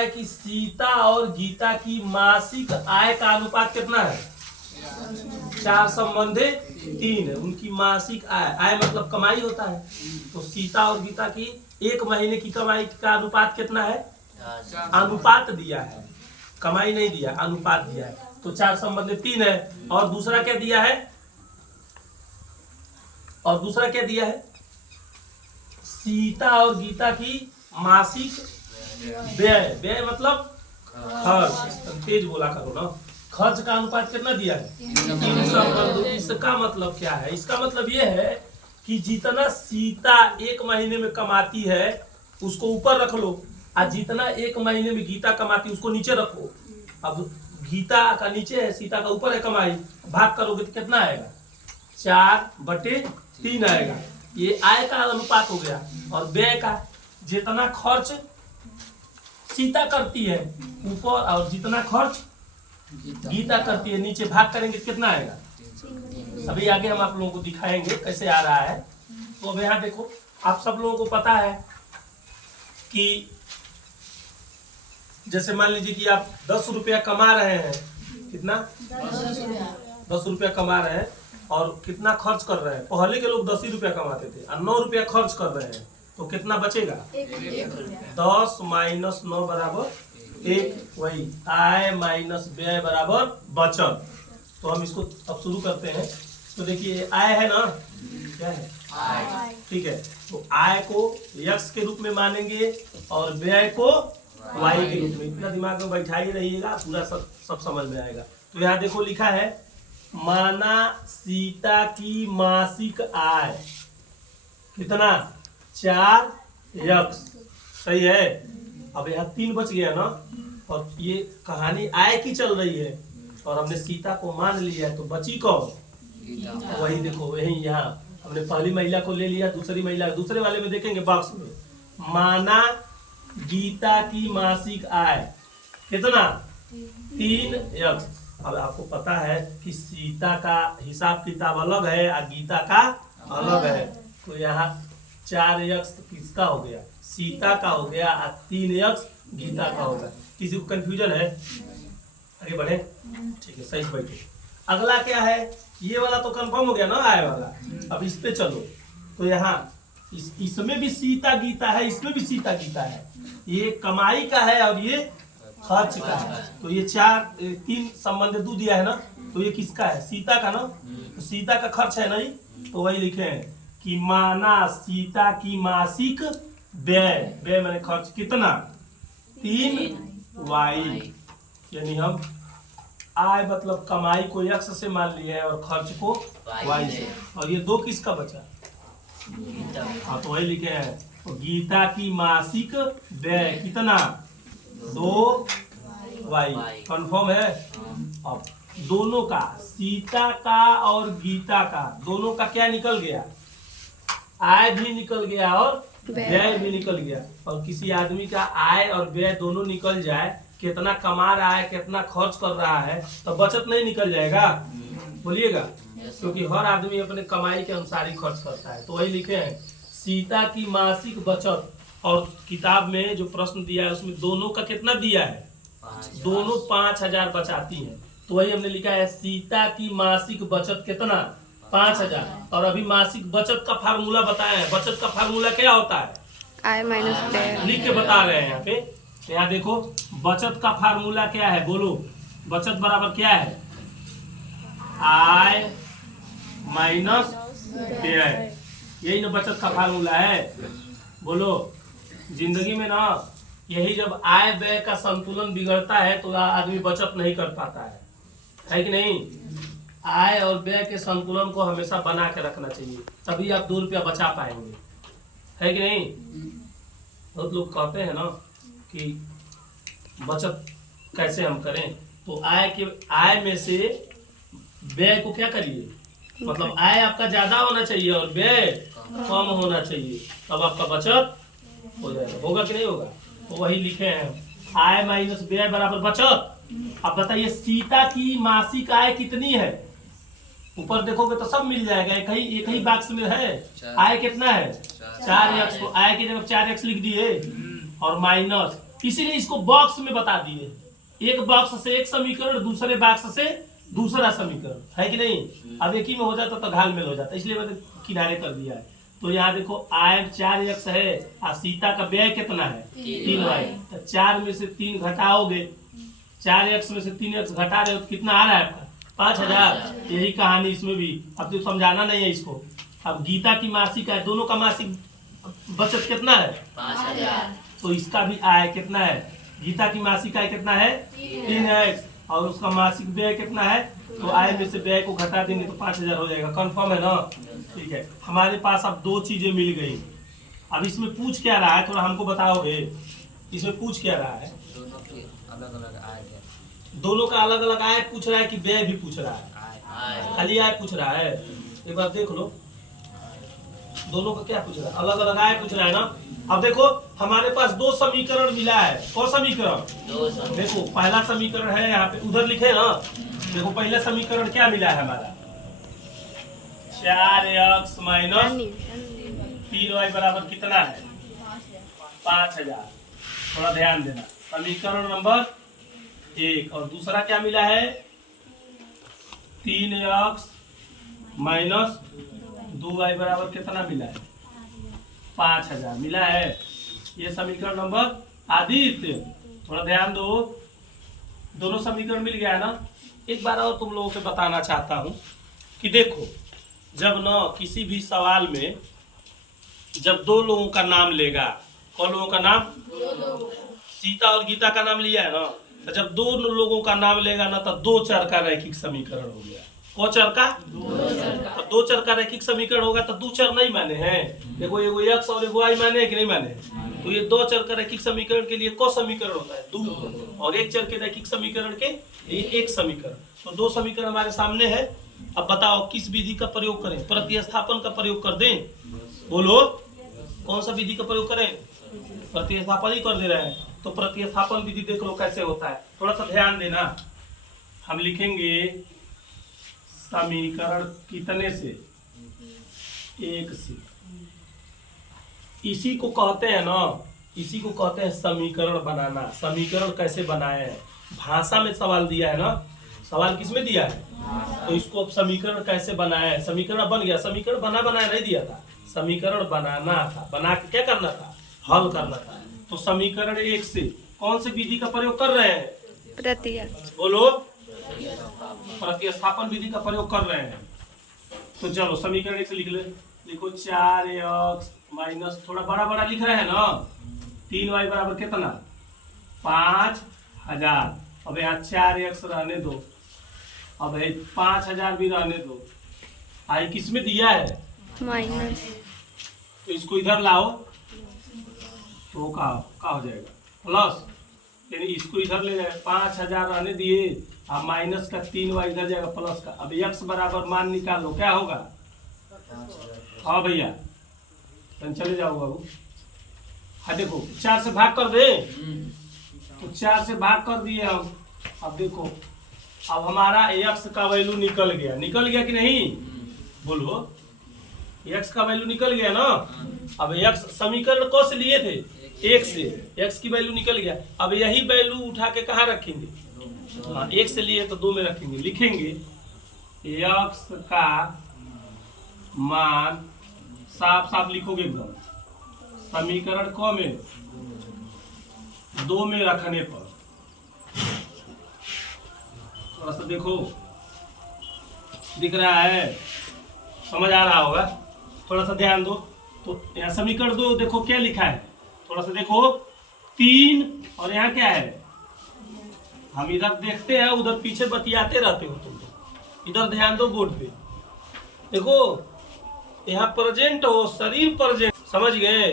है कि सीता और गीता की मासिक आय का अनुपात कितना है? 4 संबंधे 3 है। उनकी मासिक आय, आय मतलब कमाई होता है, तो सीता और गीता की एक महीने की कमाई का अनुपात कितना है? अनुपात दिया है, कमाई नहीं दिया, अनुपात दिया है। तो 4 संबंधे 3 है। और दूसरा क्या दिया है? और दूसरा क्या दिया है? सीता और गीता की मासिक व्यय, व्यय मतलब खर्च, तेज बोला करो ना। खर्च का अनुपात कितना दिया है? 3 इसका मतलब क्या है? इसका मतलब यह है कि जितना सीता एक महीने में कमाती है उसको ऊपर रख लो, और जितना एक महीने में गीता कमाती है उसको नीचे रखो। अब गीता का नीचे है, सीता का ऊपर है कमाई, भाग करोगे तो कितना आएगा? 4/3 आएगा। ये आय का अनुपात हो गया। और व्यय का, जितना खर्च सीता करती है ऊपर और जितना खर्च गीता करती है नीचे, भाग करेंगे कितना आएगा? अभी आगे हम आप लोगों को दिखाएंगे कैसे आ रहा है। तो अब यहाँ देखो, आप सब लोगों को पता है कि जैसे मान लीजिए कि आप 10 रुपया कमा रहे हैं, कितना? 10 रुपया कमा रहे हैं और कितना खर्च कर रहे हैं? पहले के लोग 10 ही रुपया कमाते थे और 9 रुपया खर्च कर रहे हैं, तो कितना बचेगा? 10 माइनस 9 बराबर 1। वही आय माइनस व्यय बराबर बचत। तो हम इसको अब शुरू करते हैं। तो देखिए आय है ना, क्या है? आय। ठीक है, तो आय को यक्स के रूप में मानेंगे और व्यय को वाई के रूप में। इतना दिमाग में बैठाई रहिएगा, पूरा सब समझ में आएगा। तो यहाँ देखो लिखा है, माना सीता की मासिक आय कितना? 4 यक्स। सही है। अब यहाँ 3 बच गया ना, और ये कहानी आय की चल रही है और हमने सीता को मान लिया है, तो बची कौन? वही देखो, वही यहाँ हमने पहली महिला को ले लिया, दूसरी महिला, दूसरे वाले में देखेंगे बॉक्स में, माना गीता की मासिक आय कितना? 3 यक्स। अब आपको पता है कि सीता का हिसाब किताब अलग है और गीता का अलग है, तो यहाँ 4 यक्स किसका हो गया? सीता का हो गया, और 3 यक्स गीता का होगा। किसी को कंफ्यूजन है? आगे बढ़े, ठीक है, सही से बैठे। अगला क्या है? ये वाला तो कंफर्म हो गया ना, आय वाला। अब इस पे चलो, तो यहाँ इसमें भी सीता गीता है, इसमें भी सीता गीता है। ये कमाई का है और ये खर्च का है। तो ये 3 संबंध दू दिया है ना, तो ये किसका है? सीता का ना। तो सीता का खर्च है नहीं, तो वही लिखे हैं कि माना सीता की मासिक व्यय, व्यय मैंने खर्च कितना? 3 वाई। यानी हम आय मतलब कमाई को यक्स से मान लिए हैं और खर्च को वाई से। और ये 2 किसका बचा? हाँ, तो वही लिखे हैं, तो गीता की मासिक व्यय कितना? 2 वाई। कंफर्म है? अब दोनों का, सीता का और गीता का, दोनों का क्या निकल गया? आय भी निकल गया और व्यय भी निकल गया। और किसी आदमी का आय और व्यय दोनों निकल जाए, कितना कमा रहा है कितना खर्च कर रहा है, तो बचत नहीं निकल जाएगा? बोलिएगा, क्योंकि हर आदमी अपने कमाई के अनुसार ही खर्च करता है। तो वही लिखे हैं, सीता की मासिक बचत। और किताब में जो प्रश्न दिया है उसमें दोनों का कितना दिया है? दोनों 5000 बचाती हैं। तो वही हमने लिखा है, सीता की मासिक बचत कितना? 5000। और अभी मासिक बचत का फार्मूला बताया है। बचत का फार्मूला क्या होता है? आय माइनस व्यय। लिख के बता रहे हैं यहाँ पे। तो यहाँ देखो, बचत का फार्मूला क्या है? बोलो, बचत बराबर क्या है? आय माइनस व्यय। यही ना बचत का फार्मूला है। बोलो, जिंदगी में ना यही जब आय व्यय का संतुलन बिगड़ता है तो आदमी बचत नहीं कर पाता है कि नहीं? आय और व्यय के संतुलन को हमेशा बना के रखना चाहिए, तभी आप 2 रुपया बचा पाएंगे, है कि नहीं? बहुत लोग कहते हैं ना कि बचत कैसे हम करें, तो आय में से व्यय को क्या करिए, मतलब आय आपका ज्यादा होना चाहिए और व्यय कम होना चाहिए, तब आपका बचत हो जाएगा। होगा कि नहीं होगा? तो वही लिखे हैं, आय माइनस व्यय बराबर बचत। अब बताइए सीता की मासिक आय कितनी है? ऊपर देखोगे तो सब मिल जाएगा, एक ही बॉक्स में है। आय कितना है? 4x। तो आय की जगह 4x लिख दिए और माइनस, इसीलिए इसको बॉक्स में बता दिए, एक बॉक्स से एक समीकरण, दूसरे बॉक्स से दूसरा समीकरण, है कि नहीं। अब एक ही में हो जाता तो घालमेल हो जाता, इसलिए मैंने किनारे कर दिया है। तो यहाँ देखो आय 4x है और सीता का व्यय कितना है 3y, तो 4 में से 3 घटाओगे, 4x में से 3x घटा रहे हो तो कितना आ रहा है आपका 5000। यही कहानी इसमें भी, अब तो समझाना नहीं है इसको। अब गीता की मासिक है, दोनों का मासिक बचत कितना है 5000, तो इसका भी आय कितना है, गीता की मासिक आय कितना है 3x और उसका मासिक व्यय कितना है, तो आय में से व्यय को घटा देंगे तो 5000 हो जाएगा। कंफर्म है ना, ठीक है। हमारे पास अब दो चीजें मिल गई। अब इसमें पूछ क्या रहा है, थोड़ा हमको बताओगे, इसमें पूछ क्या रहा है। दोनों की अलग अलग आय है, दोनों का अलग अलग आय पूछ रहा है कि व्यय भी पूछ रहा है, आय खाली आय पूछ रहा है। एक बार देख लो दोनों का क्या पूछ रहा है, अलग अलग आय पूछ रहा है ना। अब देखो हमारे पास दो समीकरण मिला है, कौन समीकरण, देखो पहला समीकरण है यहाँ पे, उधर लिखे ना, देखो पहला समीकरण क्या मिला है हमारा 4x माइनस 3y बराबर कितना है 5000। थोड़ा ध्यान देना, समीकरण नंबर 1। और दूसरा क्या मिला है 3x माइनस 2y बराबर कितना मिला है 5000 मिला है। ये समीकरण नंबर आदित्य, थोड़ा ध्यान दो, दोनों समीकरण मिल गया है ना। एक बार और तुम लोगों से बताना चाहता हूं कि देखो जब न किसी भी सवाल में जब दो लोगों का नाम लेगा, कौन लोगों का नाम, सीता और गीता का नाम लिया है ना, तो जब दो लोगों का नाम लेगा ना तो दो चर का रैखिक समीकरण हो गया। कौन चर का, तो दो चर का रैखिक समीकरण होगा तो दो चर नहीं माने हैं, देखो एगो x और एगो y माने कि नहीं माने, तो ये दो चर का रैखिक समीकरण के लिए कौन समीकरण होता है 2, और एक चर के रैखिक समीकरण के लिए एक समीकरण। तो दो समीकरण हमारे सामने है। अब बताओ किस विधि का प्रयोग करें, प्रतिस्थापन का प्रयोग कर दें, बोलो कौन सा विधि का प्रयोग करें, प्रतिस्थापन ही कर दे रहे हैं। तो प्रतिस्थापन विधि देख लो कैसे होता है, थोड़ा सा ध्यान देना। हम लिखेंगे समीकरण कितने से, एक से, इसी को कहते हैं ना, इसी को कहते हैं समीकरण बनाना। समीकरण कैसे बनाए हैं, भाषा में सवाल दिया है ना, सवाल किसमें दिया है, तो इसको अब समीकरण कैसे बनाया है, समीकरण बन गया, समीकरण बना बनाया नहीं दिया था, समीकरण बनाना था, बना के क्या करना था, हल करना था। तो समीकरण 1 से कौन सी विधि का प्रयोग कर रहे हैं, बोलो प्रतिस्थापन विधि का प्रयोग कर रहे हैं। तो चलो समीकरण 1 से लिख ले, देखो 4x माइनस, थोड़ा बड़ा बड़ा लिख रहे हैं ना, 3y बराबर कितना 5000। अब यहाँ 4x रहने दो, अब 5000 भी रहने दो, आई किस में दिया है माइनस, तो इसको इधर लाओ तो का हो जाएगा प्लस, यानी इसको इधर ले जाए 5000 रहने दिए, अब माइनस का 3y इधर जाएगा प्लस का। अब x बराबर मान निकालो, क्या होगा, हाँ भैया चले जाओ बाबू, हाँ देखो 4 से भाग कर दे, तो 4 से भाग कर दिए हम। अब देखो अब हमारा x का वैल्यू निकल गया कि नहीं, बोलो x का वैल्यू निकल गया ना। अब x समीकरण कौन से लिए थे, 1 से, x की वैल्यू निकल गया। अब यही वैल्यू उठा के कहाँ रखेंगे, हाँ 1 से लिए तो 2 में रखेंगे, लिखेंगे x का मान, साफ साफ लिखोगे एकदम, समीकरण को में 2 में रखने पर, थोड़ा सा देखो दिख रहा है, समझ आ रहा होगा, थोड़ा सा ध्यान दो। तो यहाँ समीकरण 2 देखो क्या लिखा है, थोड़ा सा देखो 3, और यहाँ क्या है, हम इधर देखते हैं उधर पीछे बतियाते रहते हो तुम, इधर ध्यान दो बोर्ड पे, देखो यहाँ प्रेजेंट हो, शरीर प्रेजेंट, समझ गए।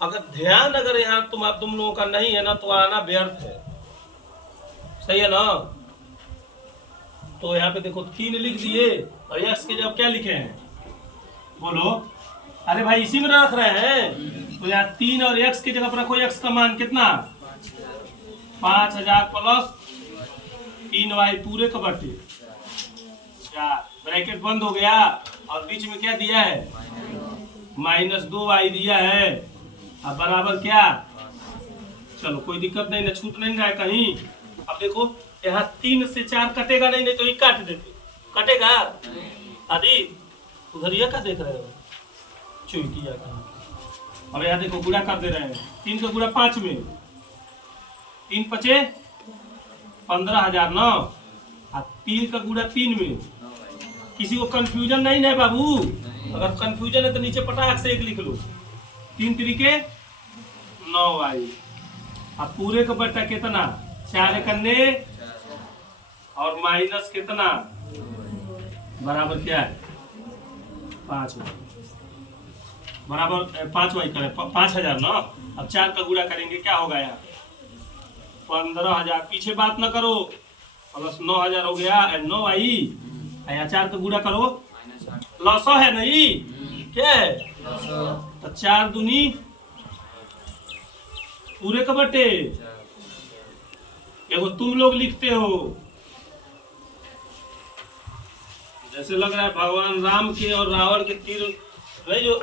अगर यहाँ तुम लोगों का नहीं है ना तो आना व्यर्थ है, सही है ना। तो यहाँ पे देखो 3 लिख दिए और x के जब क्या लिखे हैं, बोलो, अरे भाई इसी में रख रहे हैं, तो यहाँ 3 और x की जगह पर रखो, x का मान कितना 5000 प्लस 3y पूरे का बटे 4, ब्रैकेट बंद हो गया, और बीच में क्या दिया है -2y दिया है, अब बराबर क्या चलो कोई दिक्कत नहीं ना, छूट नहीं रहा है कहीं। अब देखो यहाँ 3 से 4 कटेगा नहीं, नहीं तो ये काट देते, कटेगा आदि। उधर ये क्या देख रहे हो, चुईटिया का। अब यहाँ देखो गुड़ा कर दे रहे हैं, 3 का गुड़ा 5 में, 3 पचे 15,000 ना, और 3 का गुड़ा 3 में। किसी को कंफ्यूजन नहीं है बाबू? अगर कंफ्यूजन है तो नीचे पटाख से 1 लिख लो। 3 तरीके 9 आई। अब पूरे का बटा कितना, 4 एकन्ने और माइनस कितना, बराबर क्या है 5 बराबर 5 वाई करें 5,000 ना। अब 4 का गुणा करेंगे क्या होगा यहाँ 15,000। पीछे बात ना करो, प्लस 9,000 हो गया 9 आई। यहाँ 4 का गुणा करो, लॉसो है नहीं क्या है, तो 4 दूनी पूरे का बटे। देखो तुम लोग लिखते हो जैसे लग रहा है भगवान राम के और रावण के तीर नहीं जो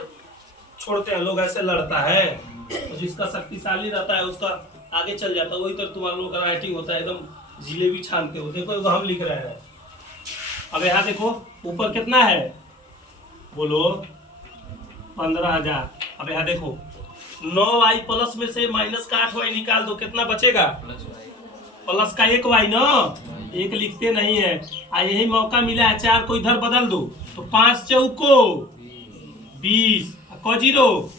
छोड़ते हैं लोग, ऐसे लड़ता है। तो जिसका शक्तिशाली रहता है उसका आगे चल जाता है। वही तो तुम्हारे लोगों का राइटिंग होता है, एकदम जिलेबी छानते हो। देखो हम लिख रहे हैं। अब यहाँ देखो ऊपर कितना है, बोलो 15,000। अब यहाँ देखो 9 वाई प्लस में से माइनस का 8 वाई निकाल दो, कितना बचेगा, प्लस का 1 वाई ना, 1 लिखते नहीं है। यही मौका मिला है, 4 को इधर बदल दो तो 5 चौको 20 को 0,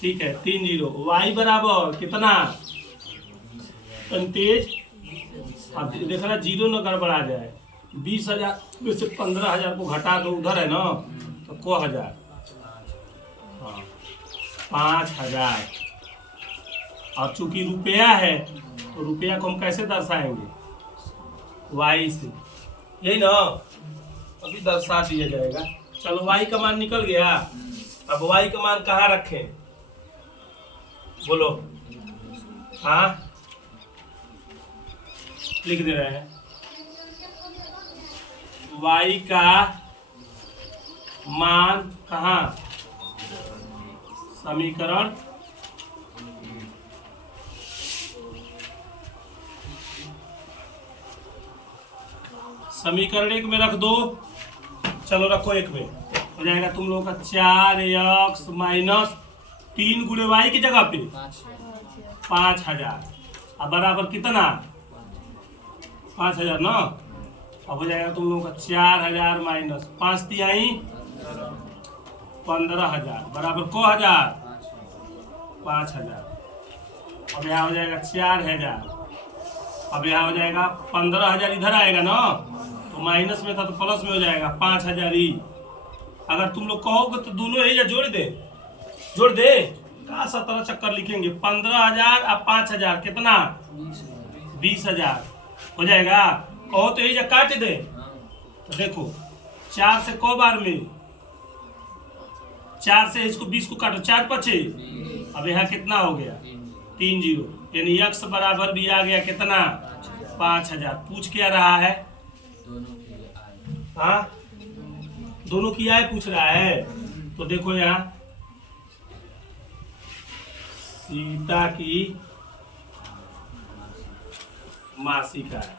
ठीक है 3 0। वाई बराबर कितना, तेज। अब देखना 0 न गड़बड़ा जाए। 20,000 में से 15,000 को घटा दो, उधर है ना तो को 1000, हाँ 5,000। और चूंकि रुपया है तो रुपया को हम कैसे दर्शाएंगे, वाई से, यही ना, अभी दर्शा दिया जाएगा। चलो वाई का मान निकल गया। अब वाई का मान कहाँ रखें, बोलो, हाँ लिख दे रहे हैं। वाई का मान कहाँ, समीकरण समीकरण 1 में रख दो। चलो रखो 1 में, हो जाएगा तुम लोगों का 4x माइनस 3 गुणे वाई की जगह पे 5,000। अब बराबर कितना 5,000 ना। अब हो जाएगा तुम लोगों का 4,000 माइनस 5 तिहाई 15,000 बराबर को 1000 5,000। अब यहाँ हो जाएगा 4,000। अब यहाँ हो जाएगा 15,000 इधर आएगा ना, तो माइनस में था तो प्लस में हो जाएगा 5,000 ही। अगर तुम लोग कहोगे तो दोनों ही जोड़ दे, जोड़ दे का 17 चक्कर लिखेंगे। 15,000 और 5,000 कितना 20,000 हो जाएगा। कहो तो यही काट दे, तो देखो 4 से को बार में, 4 से इसको 20 को काटो, 4 पचे। अब यहाँ कितना हो गया 3 0, यानी x बराबर भी आ गया कितना 5,000। पूछ क्या रहा है, हाँ दोनों की आय पूछ रहा है। तो देखो यहाँ सीता की मासिका है,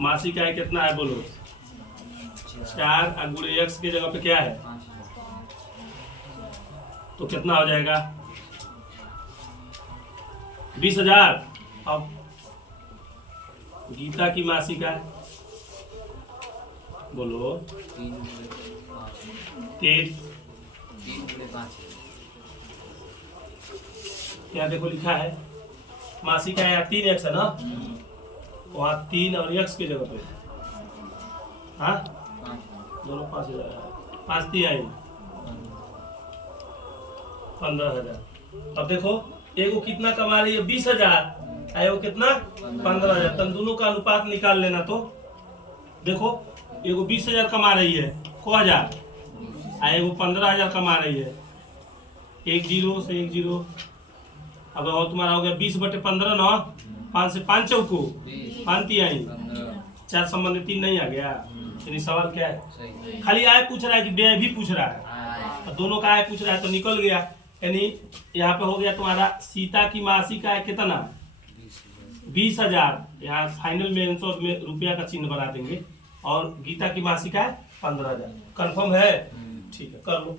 मासिका है कितना है बोलो 4 और गुणे x की जगह पे क्या है, तो कितना हो जाएगा 20,000। अब गीता की मासिका है बोलो 3 क्या देखो लिखा है मासिका है 3x है ना, वहाँ 3 और x की जगह पे, हाँ दोनों 5,000 5 तिहाई 15,000। अब देखो एगो कितना कमा रही है 20,000, एगो कितना 15,000। तब दोनों का अनुपात निकाल लेना। तो देखो एगो 20,000 कमा रही है को 1000, एगो 15,000 कमा रही है 1 0 से 1 0। अब और तुम्हारा हो गया 20/15 ना, 5 से 5 चौको 5 तिहाई 4 संबंध 3 नहीं आ गया। यानी सवाल क्या है, खाली आय पूछ रहा है कि व्यय भी पूछ रहा है। और दोनों का आय पूछ रहा है तो निकल गया। यानी यहाँ पे हो गया तुम्हारा सीता की मासिक आय कितना 20,000। यहाँ फाइनल में आंसर में रुपया का चिन्ह बना देंगे। और गीता की मासिक आय 15,000। कंफर्म है? ठीक है, कर लो।